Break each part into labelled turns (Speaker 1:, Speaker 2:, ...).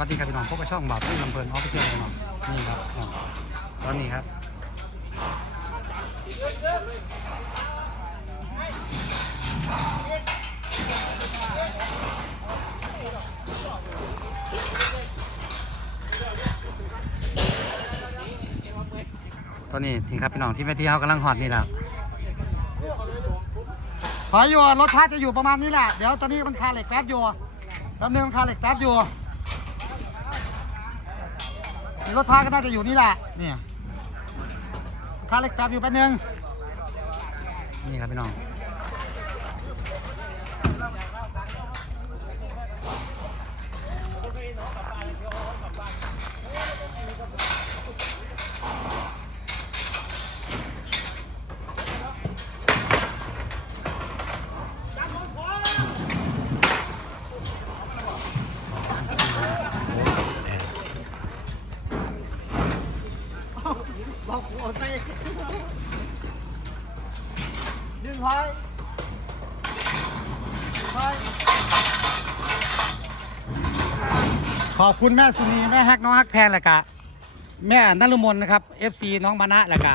Speaker 1: วัสดีครับพี่น้องพบกับช่องบ่าวตุ้ยลำเพลินออฟฟิเชียลพี่น้องนี่ครับตอนนี้ครับตอนนี้นี่ครับพี่น้องที่แม่ที่เขากำลังหอดนี่แหละขออยู่รถพักจะอยู่ประมาณนี้แหละเดี๋ยวตอนนี้มันคาเหล็กแป๊บอยู่แป๊บนึงมันคาเหล็กแป๊บอยู่ รถพาก็น่าจะอยู่นี่แหละเนี่ยคาเล็กแป๊บอยู่แป๊บนึงนี่ครับพี่น้อง
Speaker 2: บอกหัวไปดึง พอยพอย
Speaker 1: ขอบคุณแม่สุนีแม่ฮักน้องฮักแพนแหละกะ แม่นัลุมนนะครับ FC น้องมานะแหละกะ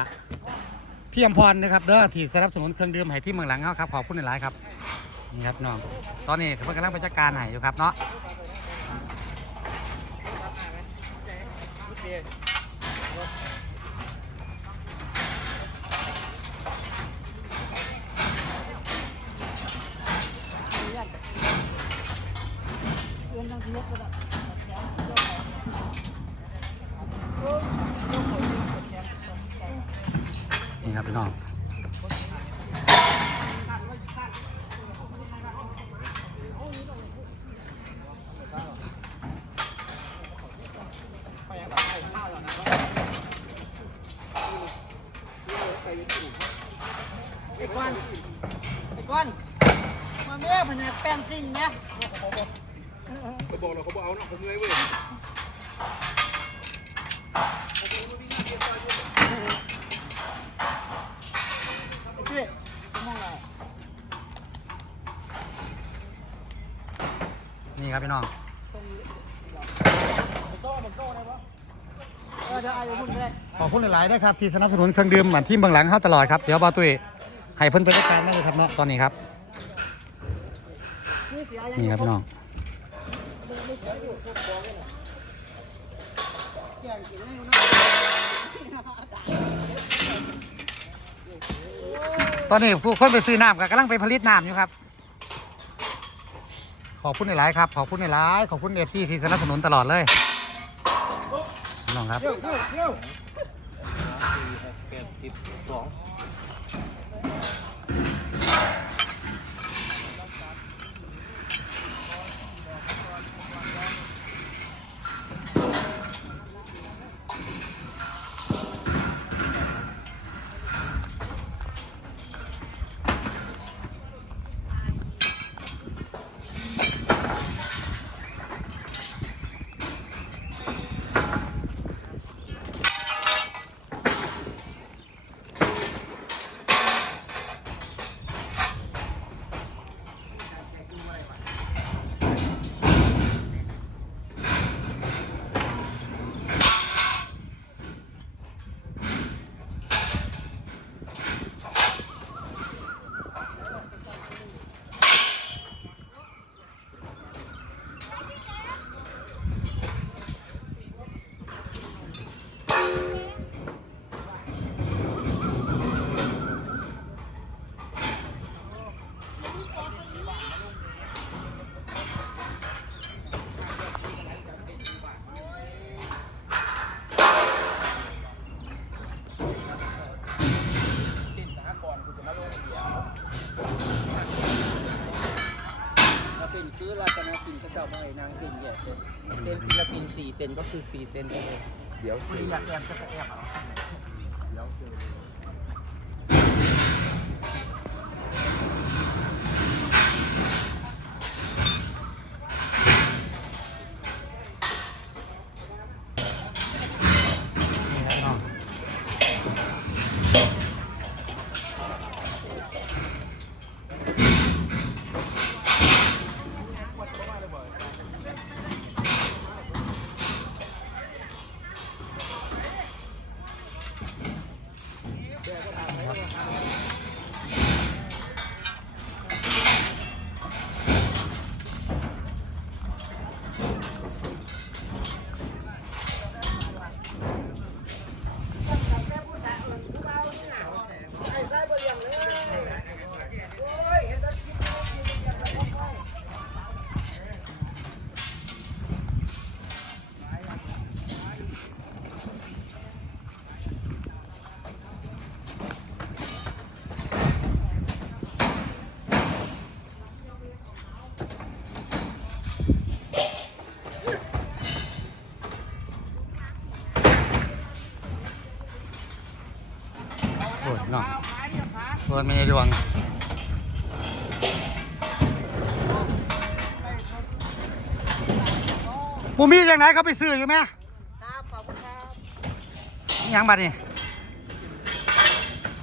Speaker 1: พี่อมพรนะครับเด้อที่สนับสนุนเครื่องดื่มให้ที่เมืองหลังเขาครับขอบคุณหลายครับนี่ครับน้องตอนนี้เพิ่นกำลังไปจัดการให้อยู่ครับเนาะ
Speaker 2: นี่
Speaker 1: ครับพี่น้อง
Speaker 2: ไอ้ก้อนไอ้ก้อนมาแม่พนักแป้งซิ่งนะ
Speaker 3: บอกเราเขาบอกเอาเนาะผมเลยเว้ย
Speaker 2: ไอ้พี่มองอะไร
Speaker 1: นี่ครับพี่น้อง
Speaker 2: เออเดี๋ยวไอ้พุ่นไปเลย
Speaker 1: ขอบคุณหลายๆนะครับที่สนับสนุนเครื่องดื่มเหมือนที่เมืองหลังเขาตลอดครับ เดี๋ยวบอตุ้ยให้เพิ่นไปจัดการได้เลยครับเนาะตอนนี้ครับ
Speaker 2: นี่เสียยัง
Speaker 1: นี่ครับพี่น้อง ตอนนี้ผู้คนไปซื้อน้ำก็กำลังไปผลิตน้ำอยู่ครับ ขอบคุณหลายครับ ขอบคุณหลาย ขอบคุณเอฟซีที่สนับสนุนตลอดเลยน้องครับ
Speaker 3: แปดสิบสอง
Speaker 2: เด่นเนี่ยเต้นศิลปินสี่เต้นก็คือสี่เต้นไปเลย
Speaker 3: เดี๋ยวเจอ
Speaker 2: อยากแอบก็แอบเอา
Speaker 1: ส่วนเมย์ดวงปูมีอย่างไหนเขาไปซื้ออยู่ไหม
Speaker 2: ครับขอบคุณครับ
Speaker 1: อิหยังบัดนี่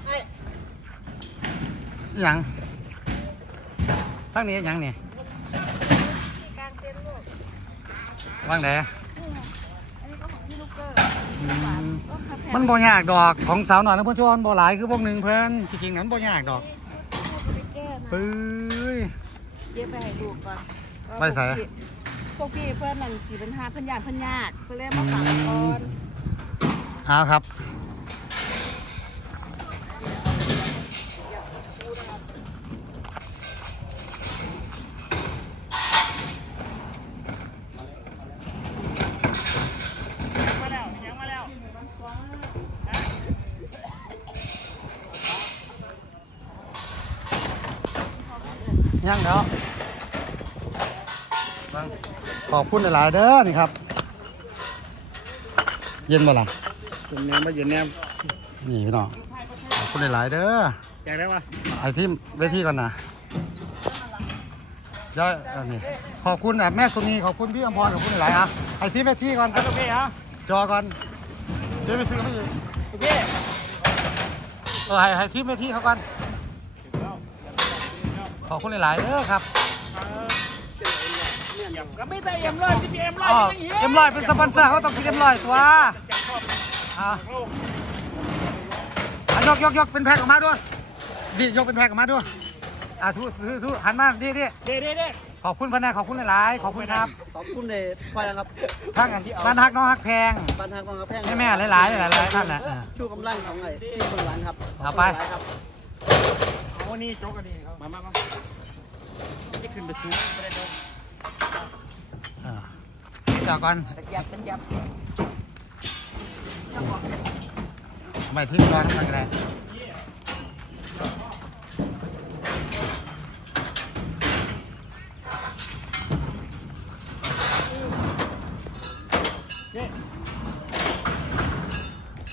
Speaker 2: เอ้ย
Speaker 1: อิหยังทั้งนี้อิหยังนี่
Speaker 4: กลางเต็นท์ลูก
Speaker 1: ว่างไหน
Speaker 4: นี่ไงอันนี้ก็ของพี่ลูกเกอร์
Speaker 1: อืม
Speaker 4: ก็คาแพง
Speaker 1: มันบ่ยากดอกของสาวหน่อยนะเพื่อนชวนบ่หลายคือพวกหนึ่งเพื่อนจริงๆนั้นบ่ยากดอก
Speaker 4: พูดไปแก้มา
Speaker 1: ปื้ย
Speaker 4: เย็บไปให้ลูกก่อน
Speaker 1: ไปใส่
Speaker 4: พวกพี่เพื่อนนั่นสี่เป็นห้าเพื่อนญาติเพื่อนญาติเพื่อนเล่มาฝากก่อน
Speaker 1: เอาครับ ยังเดี๋ยวฟังขอบคุณหลาย ๆ เด้อนี่ครับ เย็นบ่ล่ะ
Speaker 3: ผมแนมมาเย็นแนม
Speaker 1: นี่พี่น้องขอบคุณหลาย ๆ เด้อ
Speaker 3: อยากได้ปะ
Speaker 1: ไอ้ที่เวทีก่อนนะเดี๋ยวอันนี้ขอบคุณอะแม่สุนีขอบคุณพี่อมพรขอบคุณหลายๆอะไอ้ที่เวทีก่อน
Speaker 3: โอเคฮะ
Speaker 1: จอก่อนเดี๋ยวไปซื้อไม่อีก
Speaker 3: โอเค
Speaker 1: เออให้ให้ที่เวทีเขาก่อน ขอบคุณหลาย ๆเด้อครับ
Speaker 3: ก็ไม่ได้เอ็มร้อยที่พี่เอ็มร้อย
Speaker 1: อ๋อ
Speaker 3: ที่
Speaker 1: เอ็มลอยเป็นสปอนเซอร์เขาต้องกินเอ็มลอยตัวอะอะยกยกยกเป็นแพ็คออกมาด้วยดิยกเป็นแพ็คออกมาด้วยอะทุทุทุหันมาดิดิ
Speaker 3: เด้เด้เด้
Speaker 1: ขอบคุณพนักขอบคุณหลาย ๆ ขอบคุณครับ
Speaker 2: ขอบคุณเลยพอยังครับ
Speaker 1: ทั้งอันบ้านฮักน้องฮักแพง
Speaker 2: บ้านทางกองกระแพง
Speaker 1: แม่แม่หลาย ๆ หลายๆหลายๆนั่นแหละอะ
Speaker 2: ชูกำลังของไอ้ที่เมืองหลังครับ
Speaker 1: เอาไป
Speaker 2: ขบคุณหลายครับ
Speaker 3: เอาวันนี้โจ๊กอันนี้ครับ มามามาจะขึ้นไปซื้อไม่ได้โจ๊ก
Speaker 1: อ่าเดี๋ยวก่อน
Speaker 2: ตะเกียบตะเกียบ
Speaker 1: ไม่ทิ้งก่อนมันก็ได้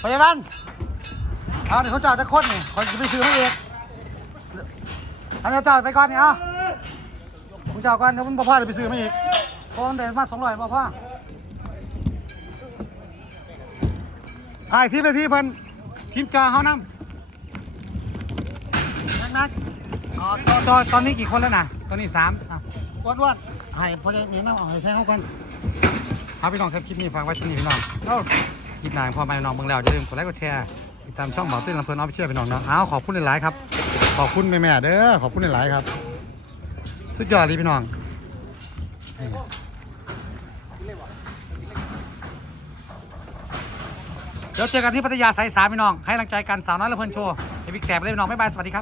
Speaker 1: พยาบาลเอาเดี๋ยวเขาจอดจะคนนี่คนจะไปซื้อให้เอง เอาเดี๋ยวจอดไปก่อนนี่เอาคุณจอดก่อนเดี๋ยวมันบ่พ่อจะไปซื้อมาอีกเพราะมันเดินมาสองร้อยบ่พ่อไอ้ที่ไปที่เพิ่นทีมจอเขานำนักนักอ๋อจอจอตอนนี้กี่คนแล้วนะตอนนี้สามอะอ้วนอ้วนๆให้พ่อใหญ่เมียน้ำเอาให้แท้เขากันเอาพี่น้องครับคลิปนี้ฝากไว้สนิทพี่น้องเอาคลิปหนายพอมาน้องเบิ่งแล้วอย่าลืมกดไลค์กดแชร์ติดตามช่องหมอตื้นลำเพลินออฟฟิเชียลพี่น้องเนาะเอาขอบคุณหลายๆครับ ขอบคุณแม่ๆเด้อขอบคุณหลายๆครับ สุดยอดเลยพี่น้องเดี๋ยวเจอกันที่พัทยาสายสามพี่น้อง ให้กำลังใจกันสาวน้อยและเพื่อนโชว์ให้วิกแตกไปเลยพี่น้องบ๊ายบายสวัสดีครับ